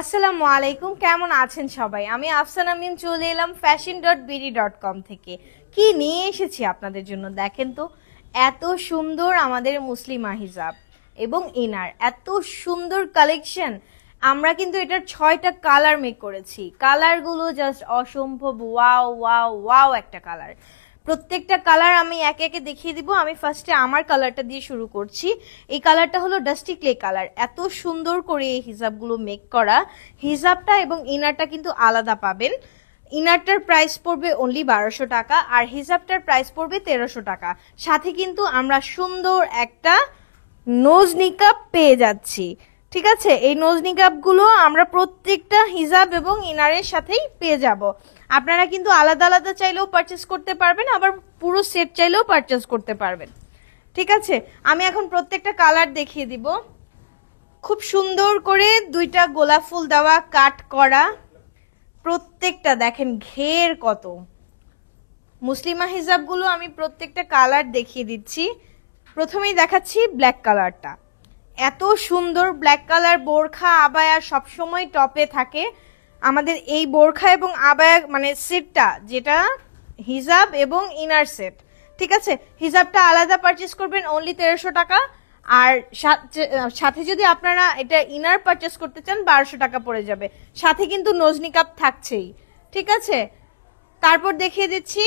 আসসালামু আলাইকুম, কেমন আছেন সবাই? আমি আফসানা মিম চলে এলাম fashion.bd.com থেকে। কি নিয়ে এসেছি আপনাদের জন্য দেখেন তো। এত সুন্দর আমাদের মুসলিমা হিজাব এবং ইনার, এত সুন্দর কালেকশন। আমরা কিন্তু এটার 6টা কালার মেক করেছি। কালারগুলো জাস্ট অসম্ভব ওয়াও ওয়াও ওয়াও একটা কালার। প্রত্যেকটা কালার আমি একে একে দেখিয়ে দিব। আমি ফার্স্টে আমার কালারটা দিয়ে শুরু করছি। এই কালারটা হলো ডাস্টি ক্লে কালার। এত সুন্দর করে এই হিজাবগুলো মেক করা। হিজাবটা এবং ইনারটা কিন্তু আলাদা পাবেন। ইনারটার প্রাইস পড়বে অনলি 1200 টাকা আর হিজাবটার প্রাইস পড়বে 1300 টাকা। সাথে কিন্তু আমরা সুন্দর একটা নোজ নিকাব পেয়ে যাচ্ছি। ঠিক আছে, এই নোজ নিকাবগুলো আমরা প্রত্যেকটা হিজাব এবং ইনারের সাথেই পেয়ে যাব। আপনারা কিন্তু আলাদা আলাদা চাইলেও পারচেস করতে পারবেন, আবার পুরো সেট চাইলেও পারচেস করতে পারবেন। ঠিক আছে, আমি এখন প্রত্যেকটা কালার দেখিয়ে দিব। খুব সুন্দর করে দুইটা গোলাপ ফুল দেওয়া কাট করা। প্রত্যেকটা দেখেন ঘের কত। মুসলিমা হিজাবগুলো আমি প্রত্যেকটা কালার দেখিয়ে দিচ্ছি। প্রথমেই দেখাচ্ছি ব্ল্যাক কালারটা। এত সুন্দর ব্ল্যাক কালার। বোরখা আবায়া সবসময় টপে থাকে। আমাদের এই বোরখা এবং আবায়া মানে সেটটা, যেটা হিজাব এবং ইনার সেট। ঠিক আছে, হিজাবটা আলাদা পারচেস করবেন অনলি 1300 টাকা। আর সাথে যদি আপনারা এটা ইনার পারচেস করতে চান 1200 টাকা পড়ে যাবে। সাথে কিন্তু নোজ নিকাব থাকছেই। ঠিক আছে, তারপর দেখিয়ে দিচ্ছি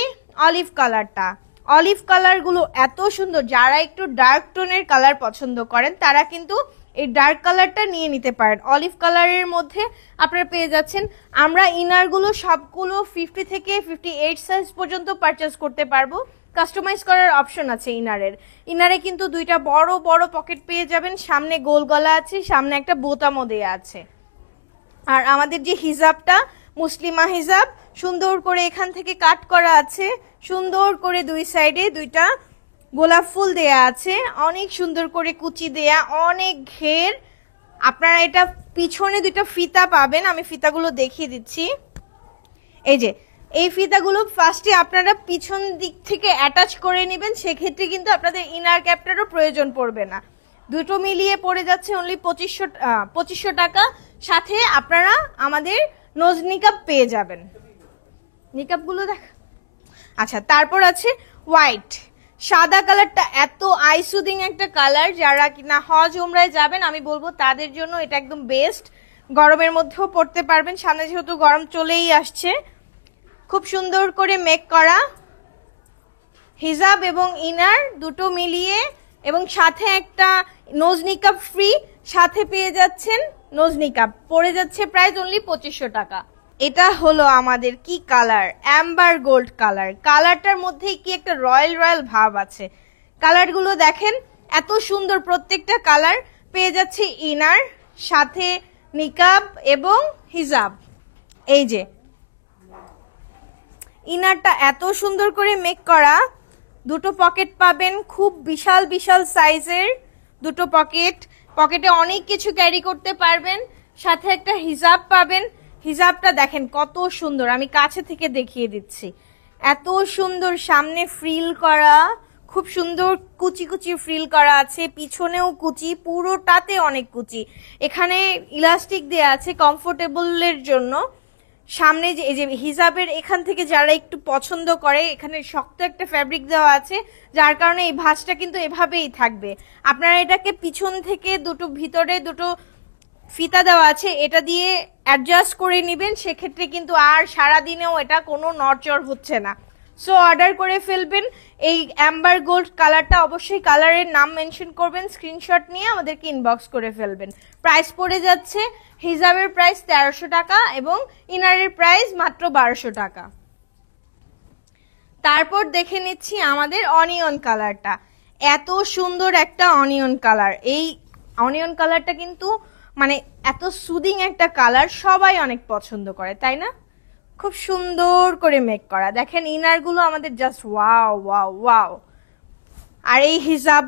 অলিভ কালারটা। অলিভ কালারগুলো এত সুন্দর। যারা একটু ডার্ক টোনের কালার পছন্দ করেন তারা কিন্তু এই ডার্ক কালারটা নিয়ে নিতে পারেন। অলিভ কালারের মধ্যে আপনারা পেয়ে যাচ্ছেন। আমরা ইনারগুলো সবগুলো 50 থেকে 58 সাইজ পর্যন্ত পারচেস করতে পারবো। কাস্টমাইজ করার অপশন আছে ইনারের। ইনারে কিন্তু দুইটা বড় বড় পকেট পেয়ে যাবেন। সামনে গোল গলা আছে, সামনে একটা বোতামও দেয়া আছে। আর আমাদের যে হিজাবটা মুসলিমা হিজাব, সুন্দর করে এখান থেকে কাট করা আছে। সুন্দর করে দুই সাইডে দুইটা গোলাপ ফুল দেয়া আছে। অনেক সুন্দর করে কুচি দেয়া, অনেক ঘের। আপনারা এটা পিছনে দুইটা ফিতা পাবেন। আমি ফিতাগুলো দেখিয়ে দিচ্ছি। এই যে এই ফিতাগুলো ফার্স্টে আপনারা পিছন দিক থেকে অ্যাটাচ করে নেবেন। সেক্ষেত্রে কিন্তু আপনাদের ইনার ক্যাপটারও প্রয়োজন পড়বে না। দুটো মিলিয়ে পড়ে যাচ্ছে অনলি 2500 টাকা। সাথে আপনারা আমাদের নোজ নিকাব পেয়ে যাবেন। নিকাবগুলো দেখ। আচ্ছা, তারপর আছে হোয়াইট। সাদা কালারটা এত আইসুদিং একটা কালার। যারা কিনা হজ উমরায় যাবেন আমি বলবো তাদের জন্য এটা একদম বেস্ট। গরমের মধ্যেও পড়তে পারবেন, সামনে যেহেতু গরম চলেই আসছে। খুব সুন্দর করে মেক করা হিজাব এবং ইনার দুটো মিলিয়ে, এবং সাথে একটা নোজ নিকাব ফ্রি। সাথে পেয়ে যাচ্ছেন নোজ নিকাব। পড়ে যাচ্ছে প্রাইস অনলি 2500 টাকা। এটা হলো আমাদের কি কালার, অ্যাম্বার গোল্ড কালার। কালারটার মধ্যে কি একটা রয়্যাল রয়্যাল ভাব আছে। কালারগুলো দেখেন এত সুন্দর। প্রত্যেকটা কালার পেয়ে যাচ্ছে ইনার, সাথে নিকাব এবং হিজাব। এই যে ইনারটা এত সুন্দর করে মেক করা। দুটো পকেট পাবেন, খুব বিশাল বিশাল সাইজের দুটো পকেট। পকেটে অনেক কিছু ক্যারি করতে পারবেন। সাথে একটা হিজাব পাবেন। হিজাবটা দেখেন কত সুন্দর। আমি কাছে থেকে দেখিয়ে দিচ্ছি। এত সুন্দর, সামনে ফ্রিল করা, খুব সুন্দর কুচি কুচি ফ্রিল করা আছে। পিছনেও কুচি, পুরোটাতে অনেক কুচি। এখানে ইলাস্টিক দেয়া আছে কমফোর্টেবলের জন্য। সামনে যে এই যে হিজাবের এখান থেকে যারা একটু পছন্দ করে, এখানে শক্ত একটা ফ্যাব্রিক দেওয়া আছে, যার কারণে এই ভাঁজটা কিন্তু এভাবেই থাকবে। আপনারা এটাকে পিছন থেকে দুটো ভিতরে দুটো ফিতা দেওয়া আছে, এটা দিয়ে অ্যাডজাস্ট করে নেবেন। সেক্ষেত্রে কিন্তু আর সারাদিনেও এটা কোনো নড়চড় হচ্ছে না। সো অর্ডার করে ফেলবেন। এই অ্যাম্বার গোল্ড কালারটা অবশ্যই কালারের নাম মেনশন করবেন, স্ক্রিনশট নিয়ে আমাদেরকে ইনবক্স করে ফেলবেন। প্রাইস পড়ে যাচ্ছে হিজাবের প্রাইস 1300 টাকা এবং ইনারের প্রাইস মাত্র 1200 টাকা। তারপর দেখে নিচ্ছি আমাদের অনিয়ন কালারটা। এত সুন্দর একটা অনিয়ন কালার। এই অনিয়ন কালারটা কিন্তু মানে এত সুদিং একটা কালার, সবাই অনেক পছন্দ করে, তাই না? খুব সুন্দর করে মেক করা। দেখেন ইনারগুলো আমাদের জাস্ট ওয়াও ওয়াও ওয়াও। আর এই হিজাব,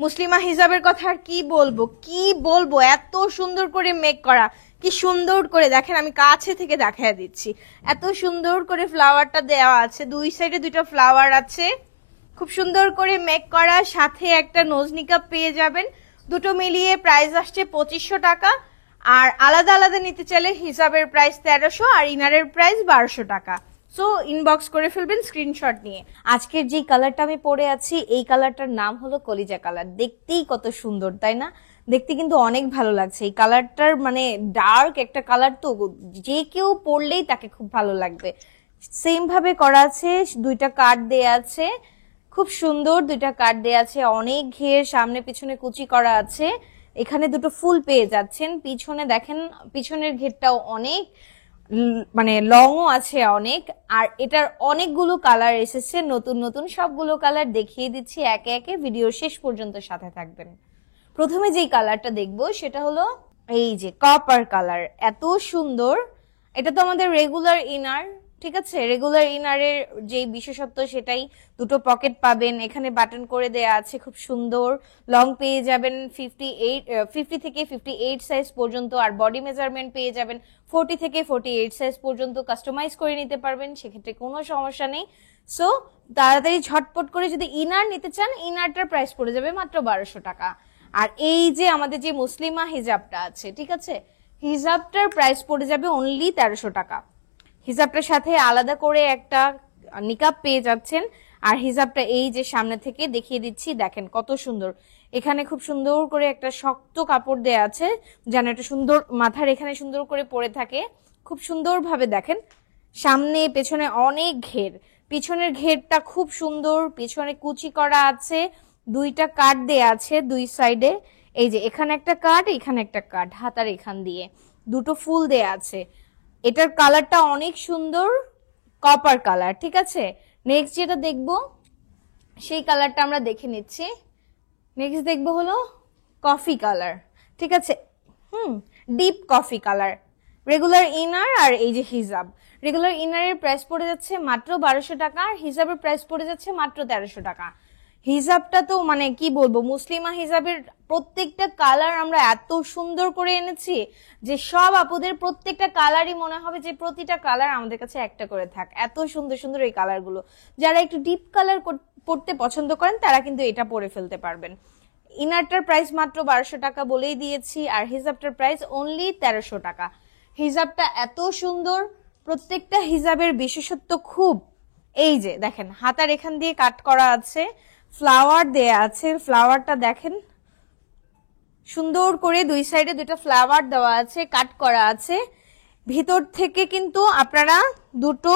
মুসলিমা হিজাবের কথা আর কি বলবো কি বলবো, এত সুন্দর করে মেক করা। কি সুন্দর করে দেখেন, আমি কাছে থেকে দেখায় দিচ্ছি। এত সুন্দর করে ফ্লাওয়ারটা দেওয়া আছে, দুই সাইডে দুটো ফ্লাওয়ার আছে। খুব সুন্দর করে মেক করা। সাথে একটা নোজ নিকাব পেয়ে যাবেন। দুটো মিলিয়ে প্রাইস আসছে 2500 টাকা। আর আলাদা আলাদা নিতে চাইলে হিজাবের প্রাইস 1300 আর ইনারের প্রাইস 1200 টাকা। সো ইনবক্স করে ফেলবেন স্ক্রিনশট নিয়ে। আজকের যে কালারটা আমি পরে আছি এই কালারটার নাম হলো কলিজা কালার। দেখতেই কত সুন্দর, তাই না? দেখতে কিন্তু অনেক ভালো লাগছে। এই কালারটার মানে ডার্ক একটা কালার, তো যে কেউ পরলেই তাকে খুব ভালো লাগবে। সেম ভাবে করা আছে, দুইটা কাট দেয়া আছে, খুব সুন্দর দুইটা কাট দেয়া আছে, অনেক ঘের, সামনে পিছনে কুচি করা আছে। এখানে দুটো ফুল পেয়ে যাচ্ছেন। পিছনে দেখেন পিছনের ঘেরটাও অনেক মানে লংও আছে অনেক। আর এটার অনেকগুলো কালার এসেছে নতুন নতুন, সবগুলো কালার দেখিয়ে দিচ্ছি একে একে, ভিডিও শেষ পর্যন্ত সাথে থাকবেন। প্রথমে যেই কালারটা দেখবো সেটা হলো এই যে কপার কালার, এত সুন্দর। এটা তো আমাদের রেগুলার ইনার, ঠিক আছে? রেগুলার ইনারের যে বিশেষত্ব সেটাই। দুটো পকেট পাবেন, এখানে বাটন করে দেয়া আছে, খুব সুন্দর। লং পেয়ে যাবেন 50 থেকে 58 সাইজ পর্যন্ত, আর বডি মেজারমেন্ট পেয়ে যাবেন 40 থেকে 48 সাইজ পর্যন্ত। কাস্টমাইজ করে নিতে পারবেন, সেক্ষেত্রে কোনো সমস্যা নেই। সো তাড়াতাড়ি ঝটপট করে যদি ইনার নিতে চান, ইনারটার প্রাইস পড়ে যাবে মাত্র 1200 টাকা। আর এই যে আমাদের যে মুসলিমা হিজাবটা আছে, ঠিক আছে, হিজাবটার প্রাইস পড়ে যাবে অনলি 1300 টাকা। হিজাবটার সাথে আলাদা করে একটা নিকাব পেয়ে যাচ্ছেন। আর হিজাবটা এই যে সামনে থেকে দেখিয়ে দিচ্ছি, দেখেন কত সুন্দর। এখানে খুব সুন্দর করে একটা শক্ত কাপড় দেয়া আছে, যেন এটা সুন্দর মাথার এখানে সুন্দর করে পরে থাকে। খুব সুন্দর ভাবে দেখেন, সামনে পেছনে অনেক ঘের, পিছনের ঘেরটা খুব সুন্দর, পিছনে কুচি করা আছে, দুইটা কাট দেয়া আছে দুই সাইডে। এই যে এখানে একটা কাট, এখানে একটা কাট, হাতার এখান দিয়ে দুটো ফুল দেয়া আছে। এটার কালারটা অনেক সুন্দর, কপার কালার, ঠিক আছে? নেক্সট যেটা দেখবো সেই কালারটা আমরা দেখে নিচ্ছি। নেক্সট দেখবো হলো কফি কালার, ঠিক আছে, deep coffee colour. Regular inner আর এই যে হিজাব। রেগুলার ইনারের প্রাইস পড়ে যাচ্ছে মাত্র 1200 টাকা, আর হিজাবের প্রাইস পড়ে যাচ্ছে মাত্র 1300 টাকা। হিজাবটা তো মানে কি বলবো, মুসলিমা হিজাবের প্রত্যেকটা কালার আমরা এত সুন্দর করে এনেছি যে সব আপুদের প্রত্যেকটা কালারই মনে হবে যে প্রতিটা কালার আমাদের কাছে একটা করে থাক। এত সুন্দর সুন্দর এই কালারগুলো। যারা একটু ডিপ কালার পড়তে পছন্দ করেন তারা কিন্তু এটা পরে ফেলতে পারবেন। ইনারটার প্রাইস মাত্র 1200 টাকা বলেই দিয়েছি, আর হিজাবটার প্রাইস অনলি 1300 টাকা। হিজাবটা এত সুন্দর, প্রত্যেকটা হিজাবের বিশেষত্ব খুব। এই যে দেখেন হাতার এখান দিয়ে কাট করা আছে, ফ্লাওয়ার দেয়া আছে, ফ্লাওয়ারটা দেখেন সুন্দর করে, দুই সাইডে দুটো ফ্লাওয়ার দেওয়া আছে, কাট করা আছে। ভিতর থেকে কিন্তু আপনারা দুটো,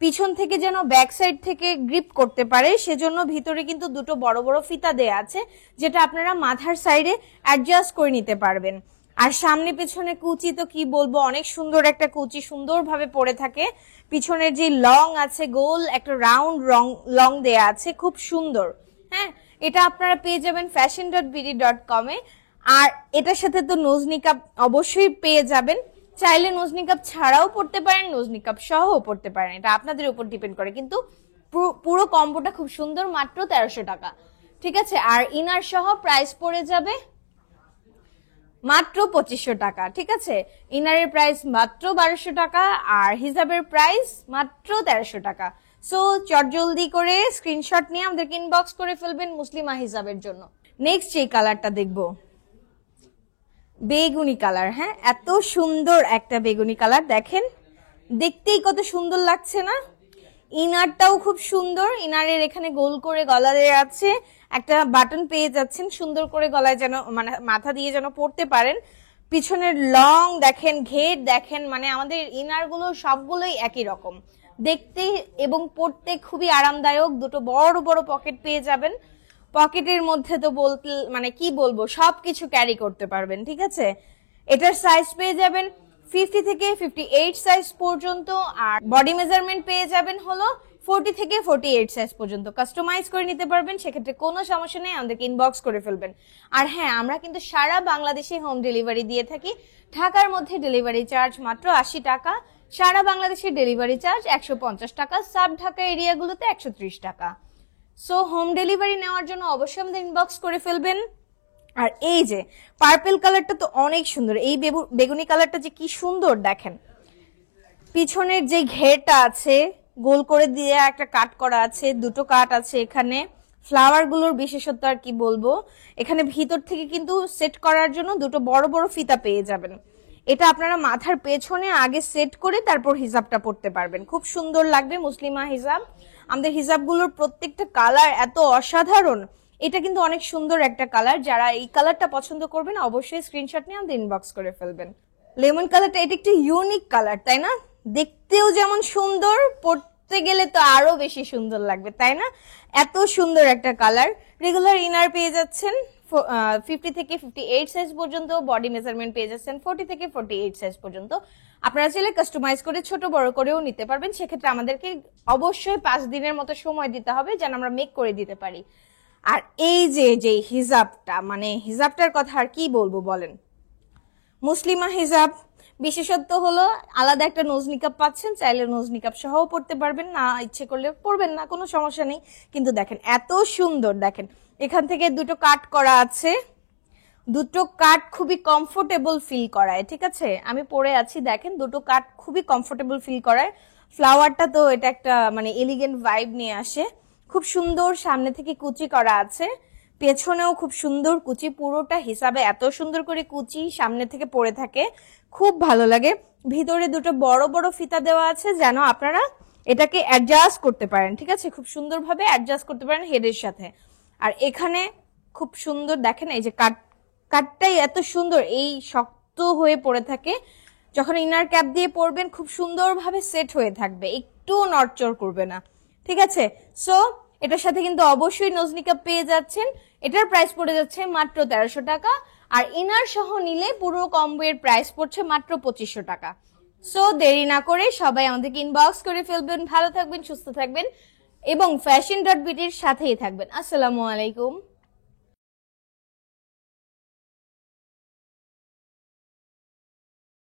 পিছন থেকে যেন ব্যাক সাইড থেকে গ্রিপ করতে পারে সেজন্য ভিতরে কিন্তু দুটো বড় বড় ফিতা দেয়া আছে, যেটা আপনারা মাথার সাইডে অ্যাডজাস্ট করে নিতে পারবেন। আর সামনে পেছনে কুচি তো কি বলবো, অনেক সুন্দর একটা কুচি সুন্দরভাবে পড়ে থাকে। পিছনের যে লং আছে, গোল একটা রাউন্ড লং দেয়া আছে, খুব সুন্দর। হ্যাঁ, এটা আপনারা পেয়ে যাবেন fashion.bd.com এ। আর এটার সাথে তো নোজ নিকাব অবশ্যই পেয়ে যাবেন। চাইলে নোজ নিকাব ছাড়াও পড়তে পারেন, নোজ নিকাব সহও পড়তে পারেন, এটা আপনাদের উপর ডিপেন্ড করে। কিন্তু পুরো কম্বোটা খুব সুন্দর, মাত্র 1300 টাকা, ঠিক আছে? আর ইনার সহ প্রাইস পড়ে যাবে মাত্র 2500 টাকা, ঠিক আছে? ইনারের প্রাইস মাত্র 1200 টাকা, আর হিজাবের প্রাইস মাত্র 1300 টাকা। সো চটজলদি করে স্ক্রিনশট নিয়ে আমাদেরকে ইনবক্স করে ফেলবেন মুসলিমা হিজাবের জন্য। নেক্সট যে কালারটা দেখবো বেগুনি কালার। হ্যাঁ, এত সুন্দর একটা বেগুনি কালার, দেখেন দেখতেই কত সুন্দর লাগছে না? ইনারটাও খুব সুন্দর, ইনারের এখানে গোল করে গলা দেওয়া আছে, একটা বাটন পেয়ে যাচ্ছেন সুন্দর করে গলায় যেন মানে মাথা দিয়ে যেন পড়তে পারেন। পিছনের লং দেখেন, ঘের দেখেন, মানে আমাদের ইনার গুলো সবগুলোই একই রকম দেখতে এবং পড়তে খুবই আরামদায়ক। দুটো বড় বড় পকেট পেয়ে যাবেন, পকেটের মধ্যে তো বলতে মানে কি বলবো সবকিছু ক্যারি করতে পারবেন, ঠিক আছে? এটার সাইজ পেয়ে যাবেন 50 থেকে 58 সাইজ পর্যন্ত, আর বডি মেজারমেন্ট পেয়ে যাবেন হলো 40 থেকে 48 সাইজ পর্যন্ত। কাস্টমাইজ করে নিতে পারবেন, সেক্ষেত্রে কোনো সমস্যা নেই, আমাদেরকে ইনবক্স করে ফেলবেন। আর হ্যাঁ, আমরা কিন্তু সারা বাংলাদেশে হোম ডেলিভারি দিয়ে থাকি। ঢাকার মধ্যে ডেলিভারি চার্জ মাত্র 80 টাকা, সারা বাংলাদেশের ডেলিভারি চার্জ 150 টাকা, সাব ঢাকা এরিয়াগুলোতে 130 টাকা। সো হোম ডেলিভারি নেওয়ার জন্য অবশ্যই আমাদের ইনবক্স করে ফেলবেন। আর এই যে পার্পল কালারটা তো অনেক সুন্দর, এই বেগুনি কালারটা যে কি সুন্দর দেখেন। পিছনের যে ঘেরটা আছে গোল করে দিয়ে একটা কাট করা আছে, দুটো কাট আছে এখানে, ফ্লাওয়ার গুলোর বিশেষত্ব আর কি বলবো, এখানে ভিতর থেকে কিন্তু সেট করার জন্য দুটো বড় বড় ফিতা পেয়ে যাবেন। এটা আপনারা মাথার পেছনে আগে সেট করে তারপর হিজাবটা পরতে পারবেন, খুব সুন্দর লাগবে মুসলিমা হিজাব। আমাদের হিজাবগুলোর প্রত্যেকটা কালার এত অসাধারণ, এটা কিন্তু অনেক সুন্দর একটা কালার। যারা এই কালারটা পছন্দ করবেন অবশ্যই স্ক্রিনশট নিয়ে আমাদের ইনবক্স করে ফেলবেন। লেমন কালারটা এটা একটা ইউনিক কালার, তাই না? দেখতেও যেমন সুন্দর, পরতে গেলে তো আরো বেশি সুন্দর লাগবে, তাই না? এত সুন্দর একটা কালার। রেগুলার ইনার পেয়ে যাচ্ছেন 50 থেকে 58 সাইজ পর্যন্ত, বডি মেজারমেন্ট পেয়ে যাচ্ছেন 40 থেকে 48 সাইজ পর্যন্ত। আপনারা চাইলে কাস্টমাইজ করে ছোট বড় করেও নিতে পারবেন, সেক্ষেত্রে আমাদেরকে অবশ্যই 5 দিনের মতো সময় দিতে হবে যেন আমরা মেক করে দিতে পারি। আর এই যে হিজাবটা, মানে হিজাবটার কথা আর কি বলবো বলেন। মুসলিমা হিজাব বিশেষত্ব হলো আলাদা একটা নোজ নিকাব পাচ্ছেন, চাইলে নোজ নিকাব সহও পড়তে পারবেন, না ইচ্ছে করলে পড়বেন না, কোনো সমস্যা নেই। কিন্তু দেখেন এত সুন্দর, দেখেন এখান থেকে দুটো কাট করা আছে, দুটো কাট খুবই কমফোর্টেবল ফিল করায়, ঠিক আছে? আমি পরে আছি, দেখেন দুটো কাট খুবই কমফোর্টেবল ফিল করায়। ফ্লাওয়ারটা তো এটা একটা মানে এলিগেন্ট ভাইব নিয়ে আসে, খুব সুন্দর। সামনে থেকে কুচি করা আছে, পেছনেও খুব সুন্দর কুচি, পুরোটা হিসাবে এত সুন্দর করে কুচি সামনে থেকে পড়ে থাকে, খুব ভালো লাগে। ভিতরে দুটো বড় বড় ফিতা দেওয়া আছে যেন আপনারা এটাকে অ্যাডজাস্ট করতে পারেন, ঠিক আছে? খুব সুন্দরভাবে অ্যাডজাস্ট করতে পারেন হেডের সাথে। আর এখানে খুব সুন্দর দেখেন এই যে কাটটাই এত সুন্দর, এই শক্ত হয়ে পড়ে থাকে, যখন ইনার ক্যাপ দিয়ে পরবেন খুব সুন্দরভাবে সেট হয়ে থাকবে, একটু নড়চড় করবে না, ঠিক আছে? সো এটার সাথে কিন্তু অবশ্যই নোজ নিকাব পেয়ে যাচ্ছেন। এটার প্রাইস পড়ে যাচ্ছে মাত্র 1300 টাকা, আর ইনার সহ নিলে পুরো কম্বোর প্রাইস পড়ছে মাত্র 2500 টাকা। সো দেরি না করে সবাই আমাদেরকে ইনবক্স করে ফেলবেন। ভালো থাকবেন, সুস্থ থাকবেন এবং fashion.bt-র সাথেই থাকবেন। আসসালামু আলাইকুম।